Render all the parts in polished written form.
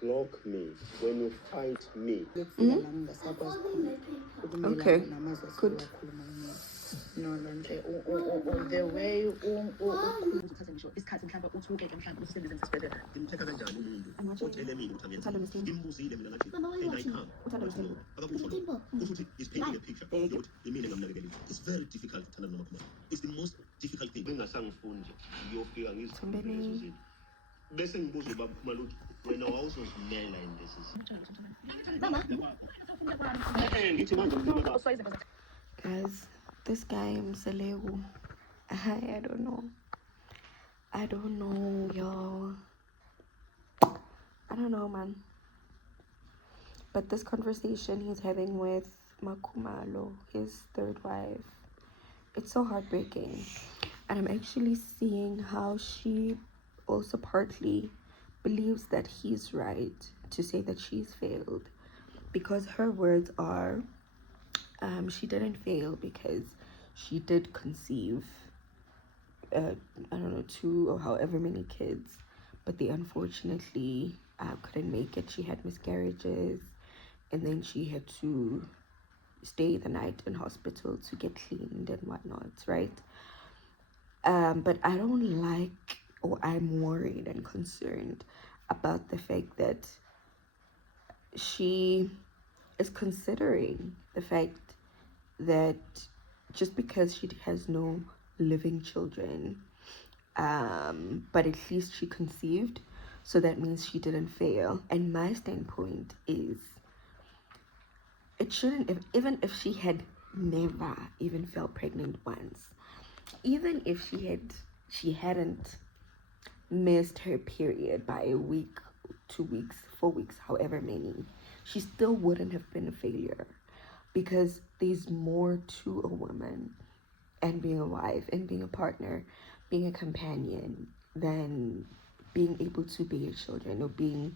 block me when you fight me. Okay, good. The way isikhathi mhlawumbe uthuke-ke mhlawumbe usebenzise isibhedlela ngimthetha kanjani umuntu otshele mina ukuthi angenza ngimbuzile mina ngathi can I come akakusho lokho kusho ukuthi is painting a picture yokuthi imina engamnakekelile. It's very difficult ukuthanda noma khona. It's the most difficult thing. Bengasangifuni nje ngiyofika ngizithembele bese ngibuza ubaba Khumalo ukuthi wena wawuzozimela in this Guys, this guy Mselewu, I don't know. I don't know, y'all. I don't know, man. But this conversation he's having with Makhumalo, his third wife, it's so heartbreaking. And I'm actually seeing how she also partly believes that he's right to say that she's failed. Because her words are, she didn't fail because she did conceive, I don't know, 2 or however many kids, but they unfortunately couldn't make it. She had miscarriages, and then she had to stay the night in hospital to get cleaned and whatnot, right? But I don't like, or I'm worried and concerned about the fact that she is considering the fact that just because she has no living children, but at least she conceived, so that means she didn't fail. And my standpoint is, it shouldn't, even if she had never even fell pregnant once, even if she hadn't missed her period by a week, 2 weeks, 4 weeks, however many, she still wouldn't have been a failure, because there's more to a woman and being a wife and being a partner, being a companion, than being able to bear children or being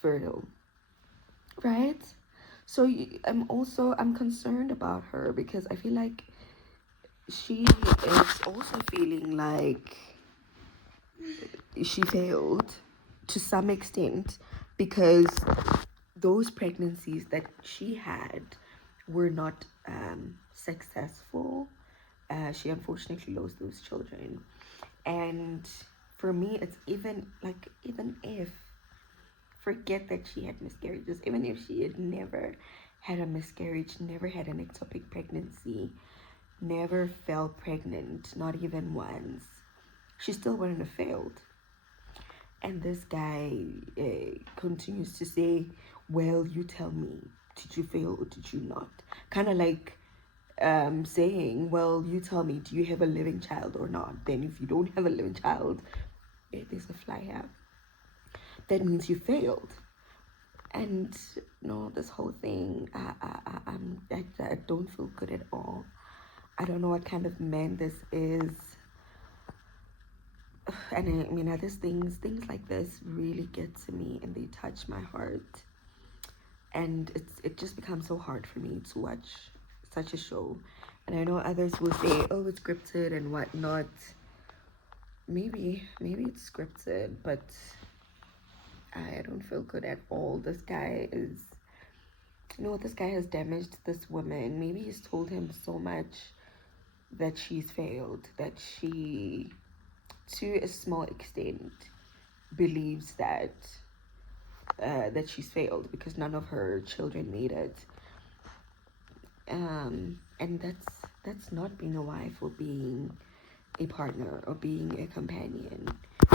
fertile, right? So I'm concerned about her, because I feel like she is also feeling like she failed to some extent, because those pregnancies that she had were not successful. She unfortunately lost those children. And for me, it's even if, forget that she had miscarriages, even if she had never had a miscarriage, never had an ectopic pregnancy, never fell pregnant, not even once, she still wouldn't have failed. And this guy continues to say, well, you tell me, did you fail or did you not? Kind of like saying, well, you tell me, do you have a living child or not? Then if you don't have a living child, there's a fly here, that means you failed. And no, this whole thing, I don't feel good at all. I don't know what kind of man this is. And I mean, these things like this really get to me, and they touch my heart. And it just becomes so hard for me to watch such a show. And I know others will say, oh, it's scripted and whatnot. Maybe it's scripted, but I don't feel good at all. This guy has damaged this woman. Maybe he's told him so much that she's failed, that she, to a small extent, believes that she's failed because none of her children made it. And that's not being a wife or being a partner or being a companion.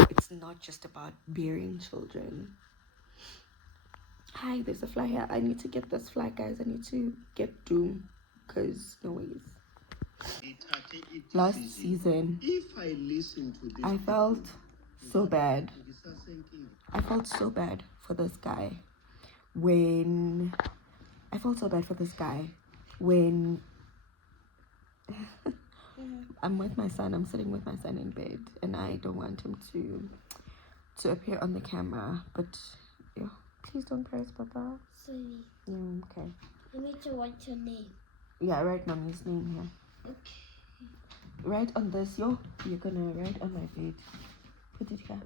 It's not just about bearing children. Hi, there's a fly here. I need to get this fly, guys. I need to get Doom, because no ways. Last season, I felt so bad. I felt so bad for this guy when I'm with my son. I'm sitting with my son in bed, and I don't want him to appear on the camera. But yeah, please don't press, Papa. Sorry. Okay. You need to write your name. Yeah, I write Mommy's name here. Okay. write on this, yo. You're gonna write on my bed. Put it here.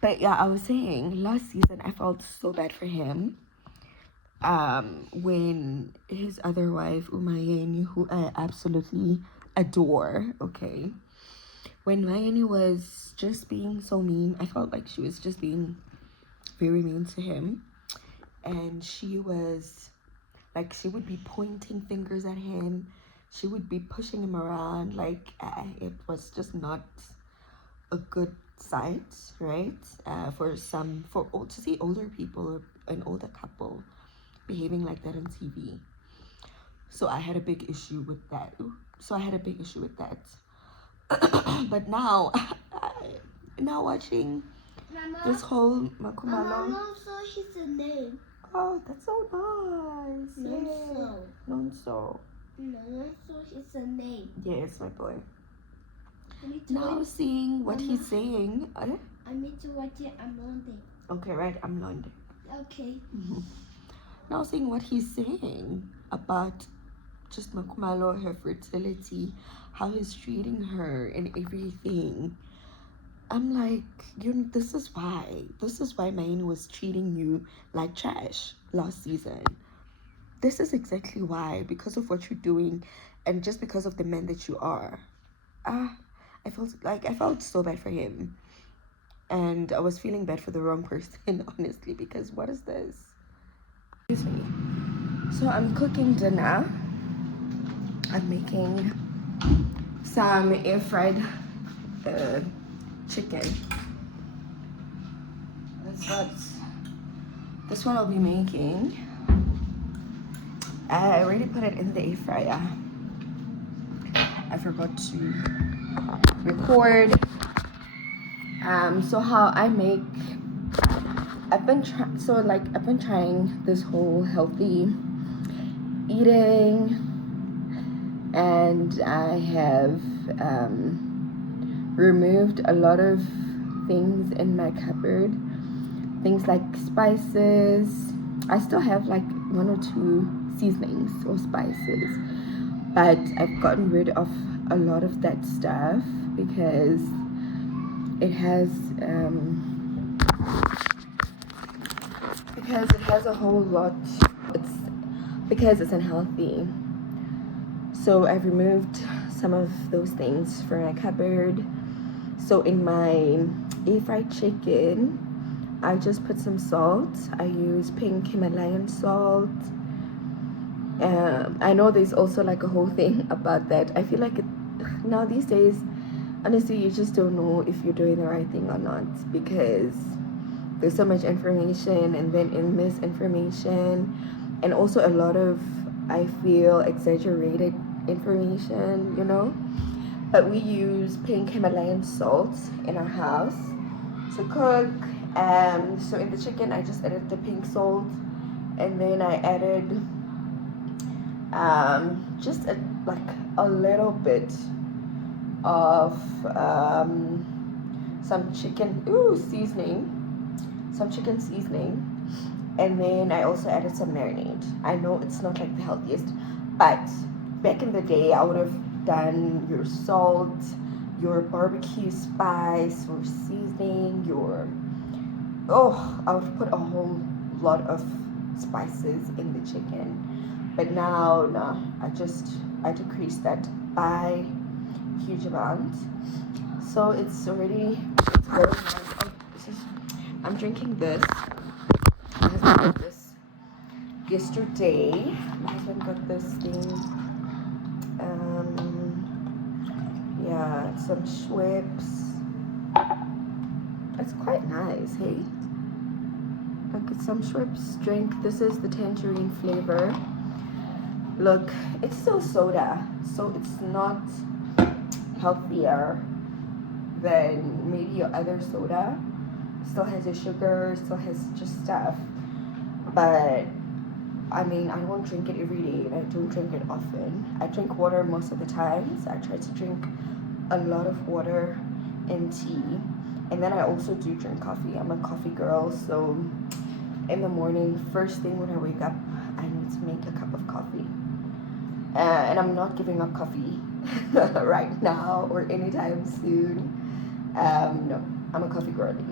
But yeah, I was saying last season I felt so bad for him. When his other wife Umayeni, who I absolutely adore, okay, when Mayeni was just being so mean, I felt like she was just being very mean to him, and she was like, she would be pointing fingers at him, she would be pushing him around, like it was just not a good sight, right? For to see older people or an older couple behaving like that on TV. So I had a big issue with that. But now, now watching this whole Makumalo. Mama, so she's a name. Oh, that's so nice. Nonso. Nonso. No, so she's a name. Yes, my boy. I need to Now write- seeing what Mama. he's saying. I need to write it on Monday. Okay, right. I'm London. Okay. Now seeing what he's saying about just Makumalo, her fertility, how he's treating her and everything. I'm like, this is why Maine was treating you like trash last season. This is exactly why, because of what you're doing and just because of the man that you are. I felt so bad for him. And I was feeling bad for the wrong person, honestly, because what is this? Excuse me. So I'm cooking dinner. I'm making some air-fried chicken. That's what I'll be making. I already put it in the air fryer. I forgot to record. So how I make, I've been trying this whole healthy eating, and I have removed a lot of things in my cupboard, things like spices. I still have like 1 or 2 seasonings or spices, but I've gotten rid of a lot of that stuff because it has a whole lot. Because it's unhealthy. So I've removed some of those things from my cupboard. So in my air-fried chicken, I just put some salt. I use pink Himalayan salt. I know there's also like a whole thing about that. I feel like now these days, honestly, you just don't know if you're doing the right thing or not, because there's so much information, and then in misinformation, and also a lot of, I feel, exaggerated information, But we use pink Himalayan salt in our house to cook. So in the chicken, I just added the pink salt, and then I added just a little bit of some chicken seasoning, and then I also added some marinade. I know it's not like the healthiest, but back in the day, I would have done your salt, your barbecue spice, your seasoning, I would put a whole lot of spices in the chicken. But now, no, I decreased that by a huge amount. So it's very nice. I'm drinking this. My husband got this yesterday. My husband got this thing. Some Schweppes. It's quite nice, hey? Look, it's some Schweppes drink. This is the tangerine flavor. Look, it's still soda, so it's not healthier than maybe your other soda. Still has your sugar, still has just stuff. But I mean, I won't drink it every day, and I don't drink it often. I drink water most of the times. I try to drink a lot of water and tea. And then I also do drink coffee. I'm a coffee girl, so in the morning, first thing when I wake up, I need to make a cup of coffee. and I'm not giving up coffee right now or anytime soon. No, I'm a coffee girly.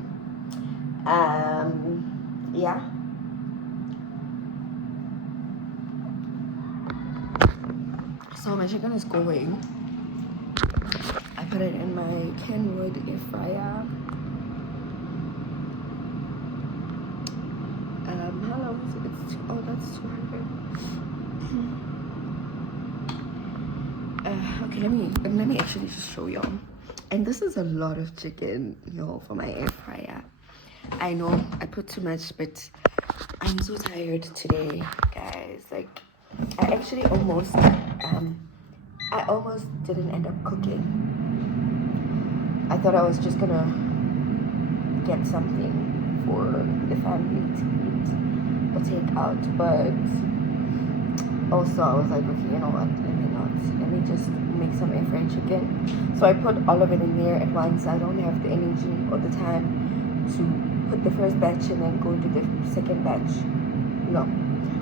Yeah. So my chicken is going. I put it in my Kenwood air fryer. How long is it? It's that's 200. Okay, let me actually just show y'all. And this is a lot of chicken, y'all, for my air fryer. I know I put too much, but I'm so tired today, guys. Like, I actually almost didn't end up cooking. I thought I was just gonna get something for the family to eat or take out, but also I was like, okay, you know what, let me just make some air fried chicken. So I put all of it in there at once. I don't have the energy or the time to put the first batch and then go into the second batch. No.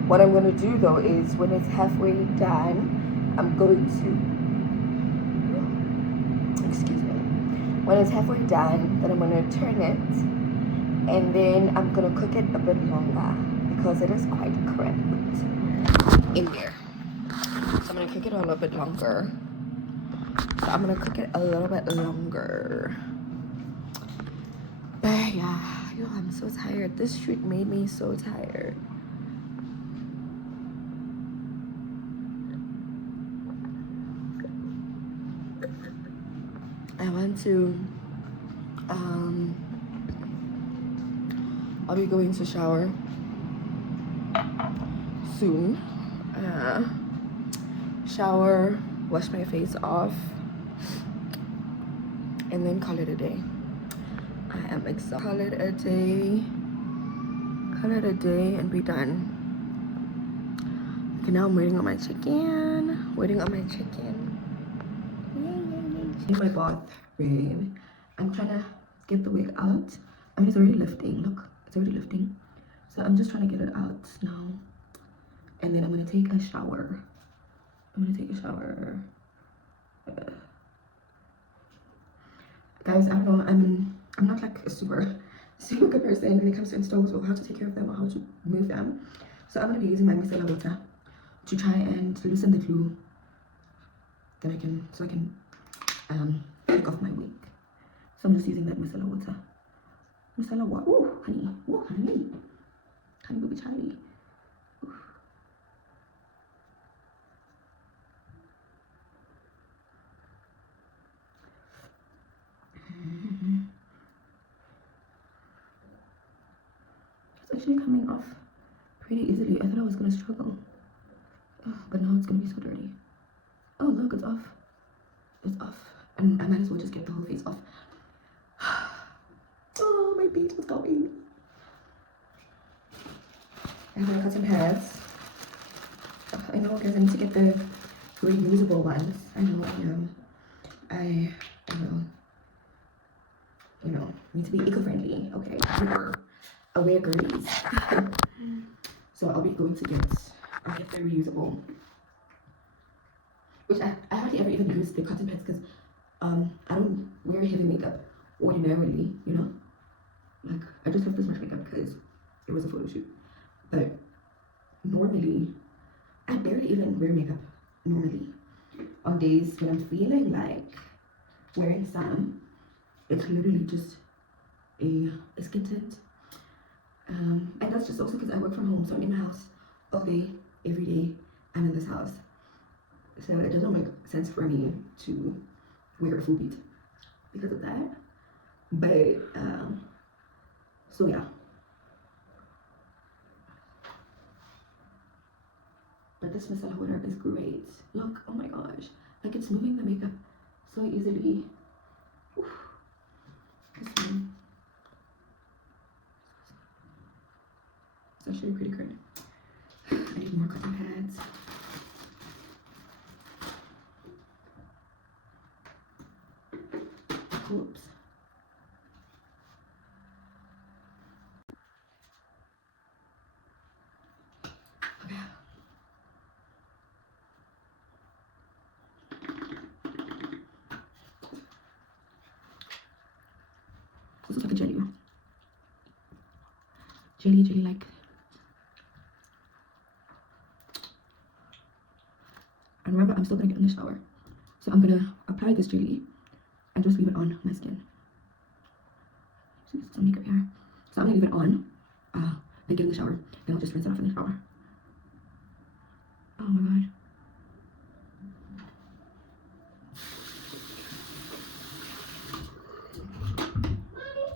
What I'm going to do though is when it's halfway done, I'm going to, excuse me, when it's halfway done, then I'm going to turn it, and then I'm going to cook it a bit longer because it is quite cramped in there. So I'm going to cook it a little bit longer. So I'm going to cook it a little bit longer. But yeah, yo, I'm so tired. This shoot made me so tired. I want to, I'll be going to shower soon. Shower, wash my face off, and then call it a day. I am exhausted. Call it a day and be done. Okay, now I'm waiting on my chicken. In my bath, babe. I'm trying to get the wig out. I mean, it's already lifting. Look, it's already lifting. So I'm just trying to get it out now. And then I'm gonna take a shower. Guys, I don't know. I'm not like a super good person when it comes to installs or how to take care of them or how to move them. So I'm gonna be using my micellar water to try and loosen the glue. Then I can take off my wig. So I'm just using that micellar water. Ooh, honey. Ooh, honey. Honey, baby, Charlie. Ooh. It's actually coming off pretty easily. I thought I was gonna struggle. Oh, but now it's gonna be so dirty. Oh, look, it's off. It's off. And I might as well just get the whole face off. Oh, my beat was going. I'm gonna cut some pads. Oh, I know, guys, I need to get the reusable ones. I know, I need to be eco-friendly, okay? We're aware girlies. So I'll get the reusable. Which I hardly ever even use the cotton pads because I don't wear heavy makeup ordinarily, you know? Like, I just have this much makeup because it was a photo shoot. But normally, I barely even wear makeup normally. On days when I'm feeling like wearing some, it's literally just a skin tint. And that's just also because I work from home, so I'm in my house all day, every day. I'm in this house. So it doesn't make sense for me to wear a full beat because of that. But, so yeah. But this micellar water is great. Look, oh my gosh. Like, it's moving the makeup so easily. Oof. This one. It's actually pretty good. I need more cotton pads. Oops. Okay. This looks like a jelly. Jelly like. And remember, I'm still gonna get in the shower, so I'm gonna apply this jelly and just leave it on my skin. See, some makeup here. So I'm gonna leave it on and get in the shower. Then I'll just rinse it off in the shower. Oh my god.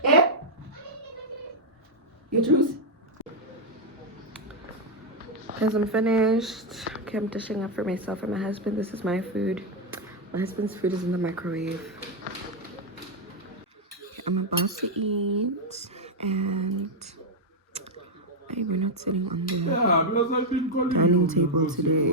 Yeah? Your juice? Guys, I'm finished. Okay, I'm dishing up for myself and my husband. This is my food. My husband's food is in the microwave. I'm about to eat, and we're not sitting on the dining table today.